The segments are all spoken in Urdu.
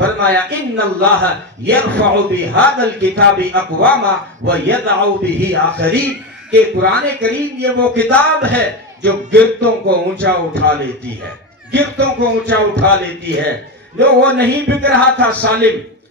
فرمایا ان اللہ یرفع بہذا الکتاب اقواما ویدع بہ آخرین، کہ قرآن کریم یہ وہ کتاب ہے جو گردوں کو اونچا اٹھا لیتی ہے، گردوں کو اونچا اٹھا لیتی ہے۔ جو وہ نہیں بک رہا تھا،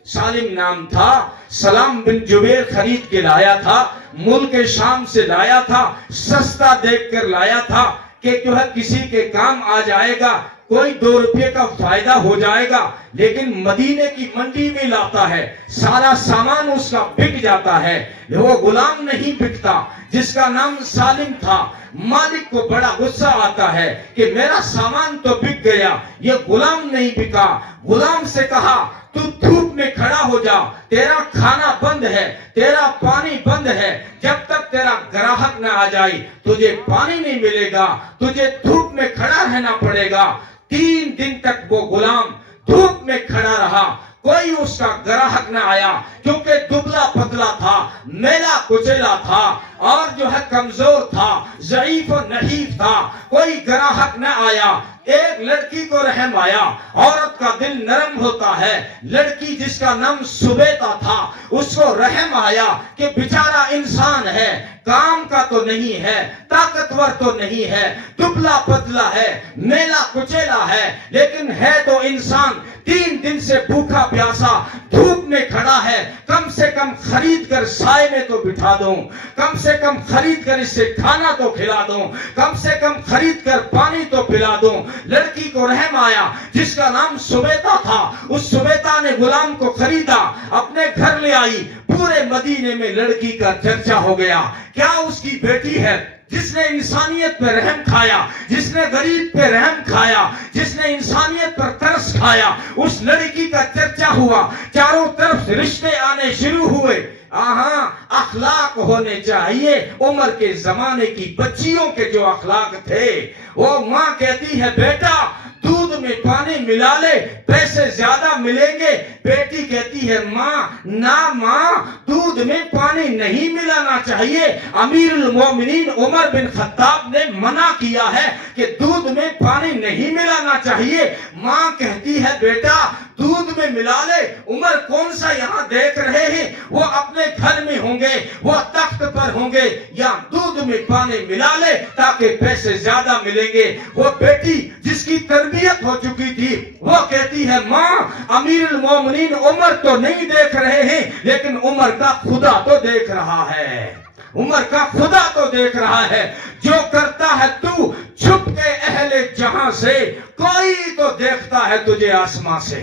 سالم نام تھا، سلام بن جبیر خرید کے لایا تھا، ملک شام سے لایا تھا، سستا دیکھ کر لایا تھا کہ جو ہے کسی کے کام آ جائے گا، کوئی 2 روپے کا فائدہ ہو جائے گا، لیکن مدینے کی منڈی میں لاتا ہے، سارا سامان اس کا بک جاتا ہے۔ وہ غلام نہیں بکتا جس کا نام سالم تھا۔ مالک کو بڑا غصہ آتا ہے کہ میرا سامان تو بک گیا، یہ غلام نہیں بکا۔ غلام سے کہا تو دھوپ میں کھڑا ہو جا، تیرا کھانا بند ہے، تیرا پانی بند ہے، جب تک تیرا گراہک نہ آ جائے تجھے پانی نہیں ملے گا، تجھے دھوپ میں کھڑا رہنا پڑے گا۔ 3 دن تک وہ غلام دھوپ میں کھڑا رہا، کوئی اس کا گراہک نہ آیا، کیونکہ دبلا پتلا تھا، میلا کچیلا تھا، اور جو ہے کمزور تھا، ضعیف و نحیف تھا، کوئی گراہک نہ آیا۔ ایک لڑکی کو رحم آیا، عورت کا دل نرم ہوتا ہے، لڑکی جس کا نام سبیتا تھا، اس کو رحم آیا کہ بیچارہ انسان ہے، کام کا تو نہیں ہے، طاقتور تو نہیں ہے، دبلا پتلا ہے، میلا کچیلا ہے، لیکن ہے تو انسان، 3 دن سے بھوکا پیاسا دھوپ میں کھڑا ہے، کم سے کم خرید کر سائے میں تو بٹھا دوں، کم سے کم خرید کر اس سے کھانا تو کھلا دوں، کم سے کم خرید کر پانی تو پلا دوں۔ لڑکی کو رحم آیا، جس کا نام سبیتا تھا، اس سبیتا نے غلام کو خریدا، اپنے گھر لے آئی، پورے مدینے میں لڑکی کا چرچا ہو گیا۔ کیا اس کی بیٹی ہے جس نے انسانیت پہ رحم کھایا، جس نے غریب پہ رحم کھایا، جس نے انسانیت پر ترس کھایا، اس لڑکی کا چرچا ہوا، چاروں طرف رشتے آنے شروع ہوئے۔ اخلاق ہونے چاہیے عمر کے زمانے کی بچیوں کے جو اخلاق تھے۔ وہ ماں کہتی ہے بیٹا دودھ میں پانی ملا لے، پیسے زیادہ ملیں گے۔ بیٹی کہتی ہے ماں دودھ میں پانی نہیں ملانا چاہیے، امیر المومنین عمر بن خطاب نے منع کیا ہے کہ دودھ میں پانی نہیں ملانا چاہیے۔ ماں کہتی ہے بیٹا دودھ میں ملا لے۔ عمر کون سا یہاں دیکھ رہے ہیں، وہ اپنے گھر میں ہوں گے، وہ تخت پر ہوں گے، یا دودھ میں پانی ملا لے تاکہ پیسے زیادہ ملیں گے۔ وہ بیٹی جس کی تربیت ہو چکی تھی، وہ کہتی ہے ماں امیر المومنین عمر تو نہیں دیکھ رہے ہیں، لیکن عمر کا خدا تو دیکھ رہا ہے، عمر کا خدا تو دیکھ رہا ہے۔ جو کرتا ہے تو چھپ کے اہل جہاں سے، کوئی تو دیکھتا ہے تجھے آسمان سے۔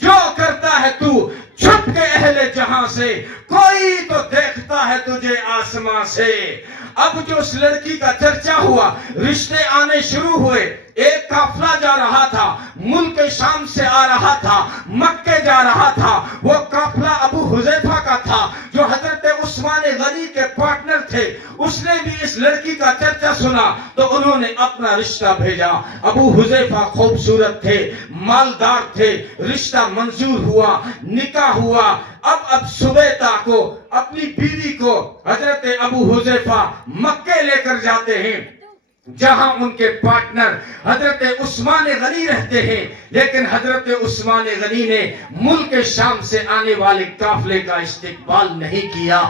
جو کرتا ہے تو چھپ کے اہل جہاں سے، کوئی تو دیکھتا ہے تجھے آسمان سے۔ اب جو اس لڑکی کا چرچا ہوا، رشتے آنے شروع ہوئے۔ ایک قافلہ جا رہا تھا، ملک شام سے آ رہا تھا، مکے جا رہا تھا۔ وہ قافلہ ابو حذیفہ کا تھا، جو حضرت عثمان غنی کے پارٹنر تھے۔ اس نے بھی اس لڑکی کا چرچا سنا تو انہوں نے اپنا رشتہ بھیجا۔ ابو حذیفہ خوبصورت تھے، مالدار تھے، رشتہ منظور ہوا، نکاح ہوا۔ اب سبیتا کو، اپنی بیوی کو حضرت ابو حذیفہ مکے لے کر جاتے ہیں، جہاں ان کے پارٹنر حضرت عثمان غنی رہتے ہیں۔ لیکن حضرت عثمان غنی نے ملک شام سے آنے والے قافلے کا استقبال نہیں کیا۔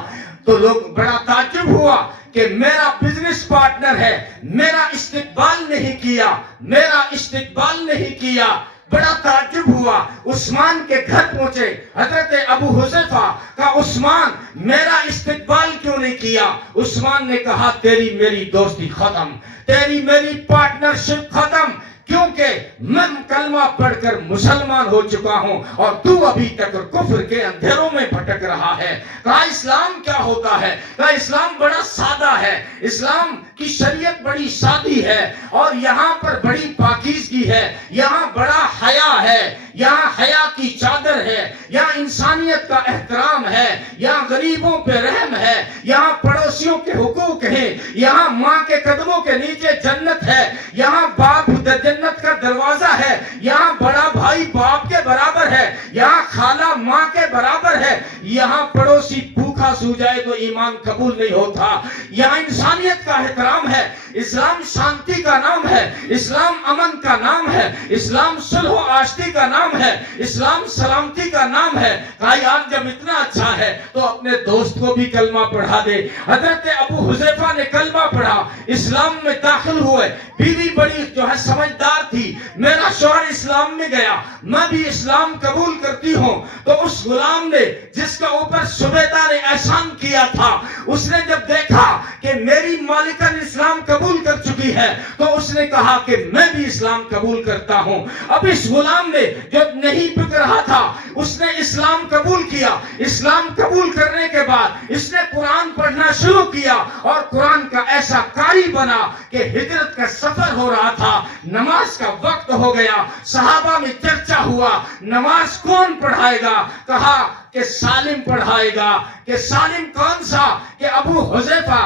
تو لوگ بڑا تعجب ہوا کہ میرا بزنس پارٹنر ہے، میرا استقبال نہیں کیا، میرا استقبال نہیں کیا۔ بڑا تعجب ہوا، عثمان کے گھر پہنچے، حضرت ابو حذیفہ کا عثمان میرا استقبال کیوں نہیں کیا؟ عثمان نے کہا تیری میری دوستی ختم، تیری میری پارٹنرشپ ختم، کیونکہ میں کلمہ پڑھ کر مسلمان ہو چکا ہوں اور تو ابھی تک کفر کے اندھیروں میں بھٹک رہا ہے۔ کہا اسلام کیا ہوتا ہے؟ کہا اسلام بڑا سادہ ہے، اسلام کی شریعت بڑی سادی ہے، اور یہاں پر بڑی پاکیزگی ہے، یہاں بڑا حیا ہے، یہاں حیا کی چادر ہے، یہاں انسانیت کا احترام ہے، یہاں غریبوں پہ رحم ہے، یہاں پڑوسیوں کے حقوق ہیں، یہاں ماں کے قدموں کے نیچے جنت ہے، یہاں باپ جنت کا دروازہ ہے، یہاں بڑا بھائی باپ کے برابر ہے، یہاں خالہ ماں کے برابر ہے، یہاں پڑوسی بھوکا سو جائے تو ایمان قبول نہیں ہوتا، یہاں انسانیت کا احترام ہے۔ اسلام شانتی کا نام ہے، اسلام امن کا نام ہے، اسلام صلح و آشتی کا نام ہے، اسلام سلامتی کا نام ہے۔ کہا یار جب اتنا اچھا ہے تو اپنے دوست کو بھی کلمہ پڑھا دے۔ حضرت ابو حذیفہ نے کلمہ پڑھا، اسلام میں داخل ہوئے۔ بیوی بڑی جو ہے سمجھدار تھی، میرا شوہر اسلام میں گیا، میں بھی اسلام قبول کرتی ہوں۔ تو اس غلام نے جس کا اوپر سبیدہ نے احسان کیا تھا، اس نے جب دیکھا کہ میری مالکن اسلام قبول کر چکی ہے تو اس نے کہا کہ میں بھی اسلام قبول کرتا ہوں۔ اب اس غلام نے جو نہیں بک رہا تھا اس نے اسلام قبول کیا۔ اسلام قبول کرنے کے بعد اس نے قرآن پڑھنا شروع کیا اور قرآن کا ایسا قاری بنا کہ ہجرت کا سفر ہو رہا تھا، نماز کا وقت ہو گیا، صحابہ میں چرچا ہوا نماز کون پڑھائے گا؟ کہا کہ سالم پڑھائے گا۔ کہ سالم کون سا؟ کہ ابو حذیفہ،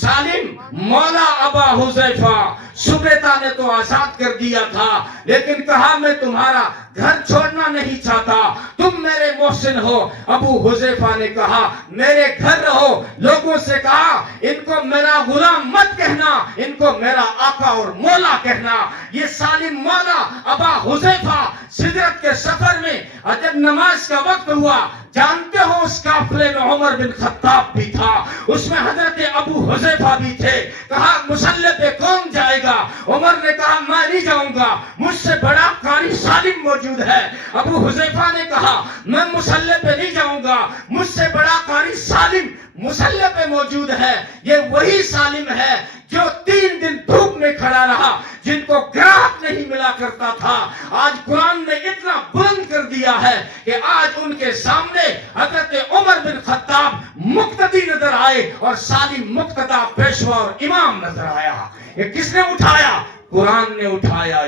سالم مولا ابا حذیفہ۔ سبیتا نے تو آزاد کر دیا تھا لیکن کہا میں تمہارا گھر چھوڑنا نہیں چاہتا، تم میرے محسن ہو۔ ابو حذیفہ نے کہا میرے گھر رہو۔ لوگوں سے کہا ان کو میرا غلام مت کہنا، ان کو میرا آقا اور مولا کہنا۔ یہ سالم مولا ابا حذیفہ ہجرت کے سفر میں جب نماز کا وقت ہوا، جانتے ہو اس قافلے میں عمر بن خطاب بھی تھا، اس میں حضرت ابو حذیفہ بھی تھے۔ کہا مصلی پہ کون جائے گا؟ عمر نے کہا میں نہیں جاؤں گا، مجھ سے بڑا قاری سالم موجود ہے۔ ابو حذیفہ نے کہا میں مصلی پہ نہیں جاؤں گا، مجھ سے بڑا قاری سالم مصلی پہ موجود ہے۔ یہ وہی سالم ہے جو 3 دن دھوپ میں کھڑا رہا، جن کو گراہک نہیں ملا کرتا تھا۔ آج قرآن نے اتنا بلند کر دیا ہے کہ آج ان کے سامنے حضرت عمر بن خطاب مقتدی نظر آئے اور سالم مقتدا پیشوا اور امام نظر آیا۔ یہ کس نے اٹھایا؟ قرآن نے اٹھایا۔